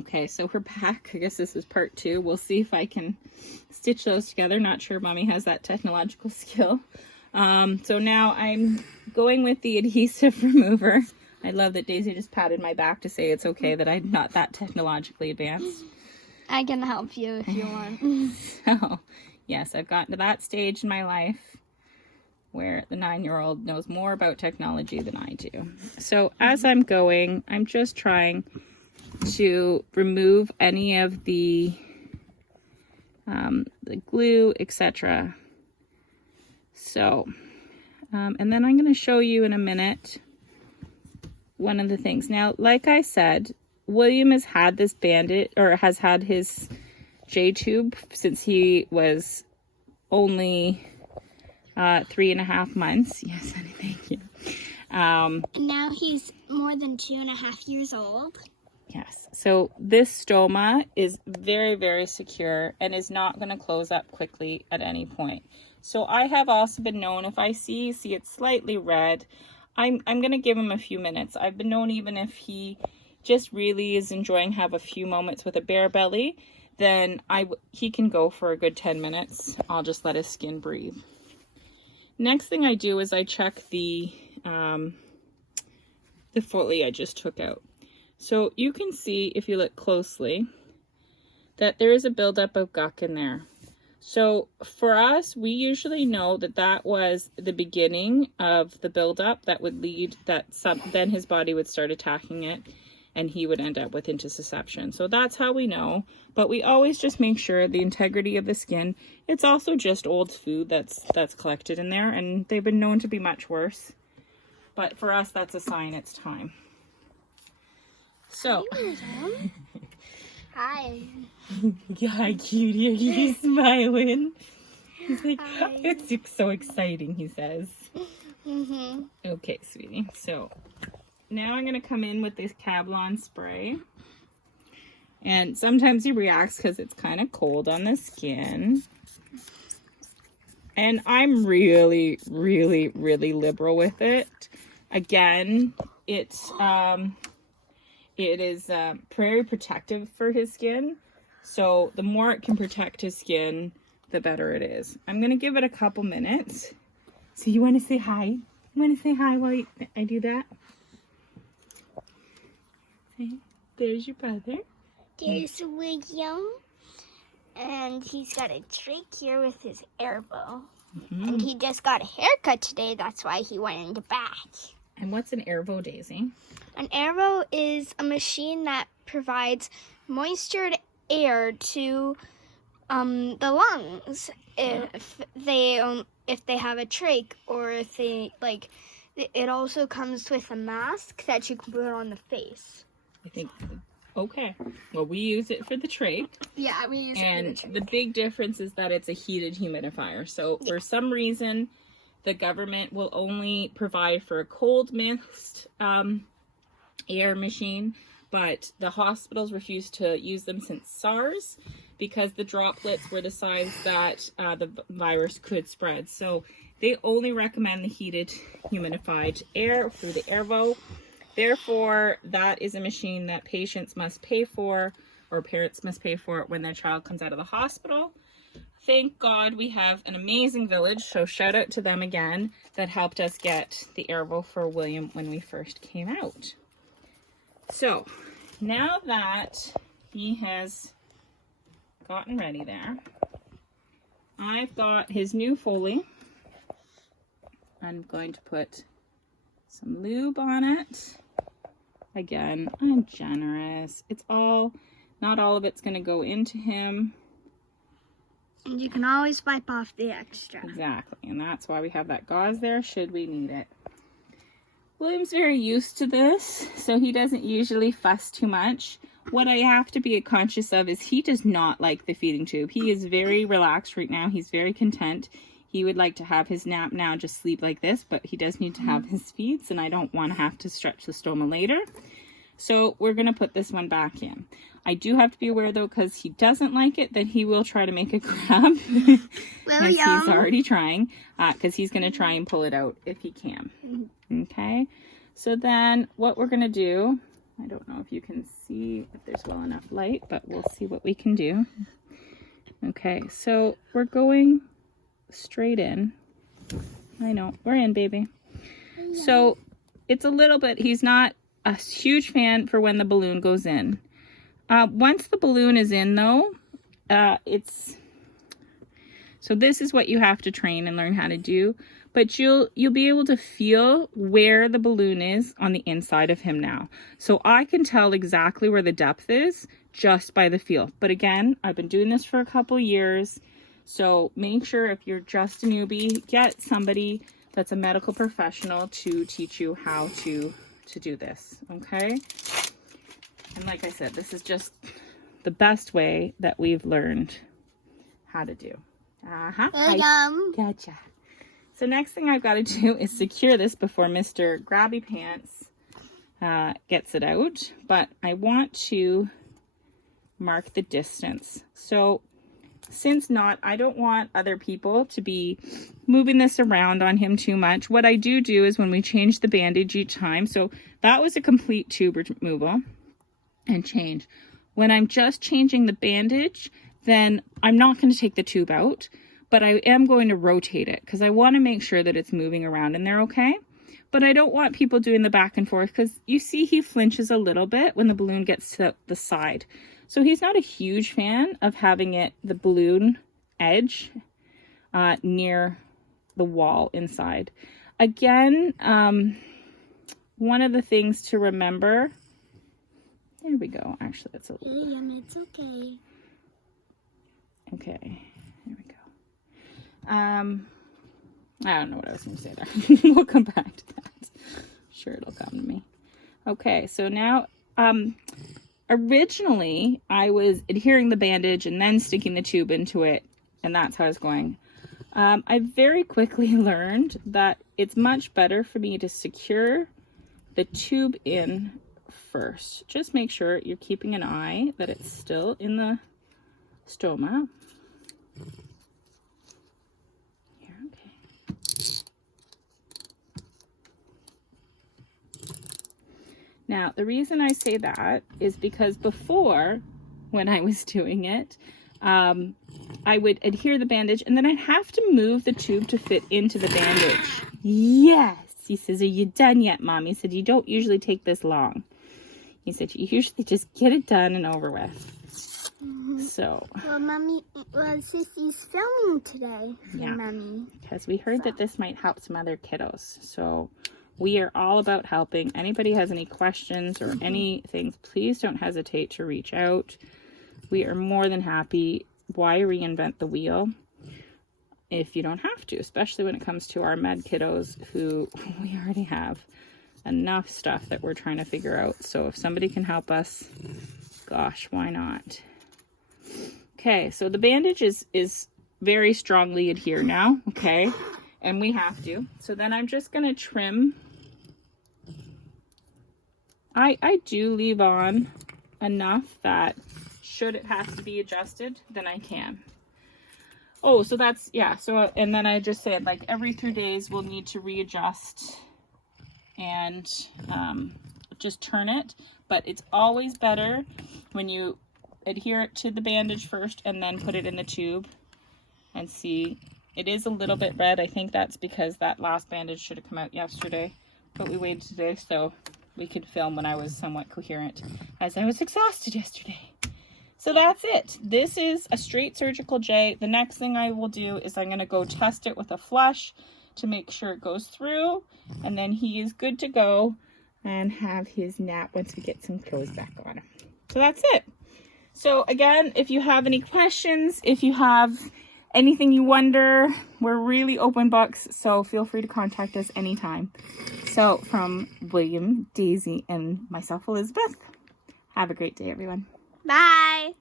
Okay, so we're back. I guess this is part 2. We'll see if I can stitch those together. Not sure Mommy has that technological skill. So now I'm going with the adhesive remover. I love that Daisy just patted my back to say it's okay that I'm not that technologically advanced. I can help you if you want. So, yes, I've gotten to that stage in my life where the 9-year-old knows more about technology than I do. So as I'm going, I'm just trying to remove any of the glue, etc. So, and then I'm going to show you in a minute one of the things. Now, like I said, William has had this bandit, or has had his J-tube since he was only 3.5 months. Yes, honey, thank you. Now he's more than 2.5 years old. Yes. So this stoma is very, very secure and is not going to close up quickly at any point. So I have also been known, if I see it's slightly red, I'm going to give him a few minutes. I've been known, even if he just really is enjoying have a few moments with a bare belly, then he can go for a good 10 minutes. I'll just let his skin breathe. Next thing I do is I check the Foley I just took out. So you can see, if you look closely, that there is a buildup of guck in there. So for us, we usually know that that was the beginning of the buildup that would lead then his body would start attacking it and he would end up with intussusception. So that's how we know. But we always just make sure the integrity of the skin. It's also just old food that's collected in there, and they've been known to be much worse. But for us, that's a sign it's time. So, Hi. hi, cutie. Are you smiling? He's like, Hi. it's so exciting, he says. Mm-hmm. Okay, sweetie. So, now I'm going to come in with this Cablon spray. And sometimes he reacts because it's kind of cold on the skin. And I'm really, really, really liberal with it. Again, it is very protective for his skin. So the more it can protect his skin, the better it is. I'm going to give it a couple minutes. So you want to say hi? You want to say hi while I do that? There's your brother. There's William. And he's got a trick here with his elbow. Mm-hmm. And he just got a haircut today. That's why he went into bath. And what's an Airvo, Daisy? An Airvo is a machine that provides moistured air to the lungs if they have a trach, or if they it also comes with a mask that you can put on the face. I think. Okay. Well, we use it for the trach. Yeah, we use it for the trach. The big difference is that it's a heated humidifier. So for some reason, the government will only provide for a cold mist air machine, but the hospitals refuse to use them since SARS because the droplets were the size that the virus could spread. So they only recommend the heated humidified air through the Airvo. Therefore, that is a machine that patients must pay for, or parents must pay for when their child comes out of the hospital. Thank God we have an amazing village, so shout out to them again, that helped us get the Airvo for William when we first came out. So, now that he has gotten ready there, I've got his new Foley. I'm going to put some lube on it. Again, I'm generous. Not all of it's going to go into him. And you can always wipe off the extra. Exactly, and that's why we have that gauze there, should we need it. William's very used to this, so he doesn't usually fuss too much. What I have to be conscious of is he does not like the feeding tube. He is very relaxed right now. He's very content. He would like to have his nap now, just sleep like this, but he does need to have his feeds, and I don't want to have to stretch the stoma later. So we're going to put this one back in. I do have to be aware, though, because he doesn't like it, that he will try to make a grab. As he's already trying, because he's going to try and pull it out if he can. Okay, so then what we're going to do, I don't know if you can see if there's well enough light, but we'll see what we can do. Okay, so we're going straight in. I know, we're in, baby. So it's a little bit, he's not a huge fan for when the balloon goes in. Once the balloon is in though, so this is what you have to train and learn how to do, but you'll be able to feel where the balloon is on the inside of him now. So I can tell exactly where the depth is just by the feel. But again, I've been doing this for a couple years. So make sure if you're just a newbie, get somebody that's a medical professional to teach you how to do this, okay? And like I said, this is just the best way that we've learned how to do. Gotcha. So next thing I've got to do is secure this before Mr. Grabby Pants gets it out. But I want to mark the distance. So since I don't want other people to be moving this around on him too much. What I do is when we change the bandage each time, so that was a complete tube removal and change. When I'm just changing the bandage, then I'm not going to take the tube out, but I am going to rotate it because I want to make sure that it's moving around in there okay. But I don't want people doing the back and forth because you see he flinches a little bit when the balloon gets to the side. So he's not a huge fan of having the balloon edge near the wall inside. Again, one of the things to remember, there we go. Actually, that's a little. It's okay. Okay, there we go. I don't know what I was going to say there. We'll come back to that. Sure, it'll come to me. Okay, so now, originally, I was adhering the bandage and then sticking the tube into it, and that's how I was going. I very quickly learned that it's much better for me to secure the tube in first. Just make sure you're keeping an eye that it's still in the stoma. Here, okay. Now, the reason I say that is because before, when I was doing it, I would adhere the bandage and then I'd have to move the tube to fit into the bandage. Yes, he says, are you done yet, Mom? He said, you don't usually take this long. He said, you usually just get it done and over with. Mm-hmm. So. Well, Sissy's filming today for Mommy. Because we heard that this might help some other kiddos. So we are all about helping. Anybody has any questions or anything, please don't hesitate to reach out. We are more than happy. Why reinvent the wheel if you don't have to, especially when it comes to our med kiddos who we already have enough stuff that we're trying to figure out. So if somebody can help us, gosh, why not? Okay, so the bandage is very strongly adhered now, okay? And we have to. So then I'm just going to trim. I do leave on enough that should it have to be adjusted, then I can. Oh, so that's, yeah. So, and then I just said, like, every 3 days we'll need to readjust and just turn it. But it's always better when you adhere it to the bandage first and then put it in the tube and see. It is a little bit red. I think that's because that last bandage should have come out yesterday, but we waited today so we could film when I was somewhat coherent, as I was exhausted yesterday. So that's it. This is a straight surgical J. The next thing I will do is I'm going to go test it with a flush to make sure it goes through, and then he is good to go and have his nap once we get some clothes back on him. So that's it. So again, if you have any questions, if you have anything you wonder, we're really open books, so feel free to contact us anytime. So from William, Daisy, and myself, Elizabeth, have a great day, everyone. Bye.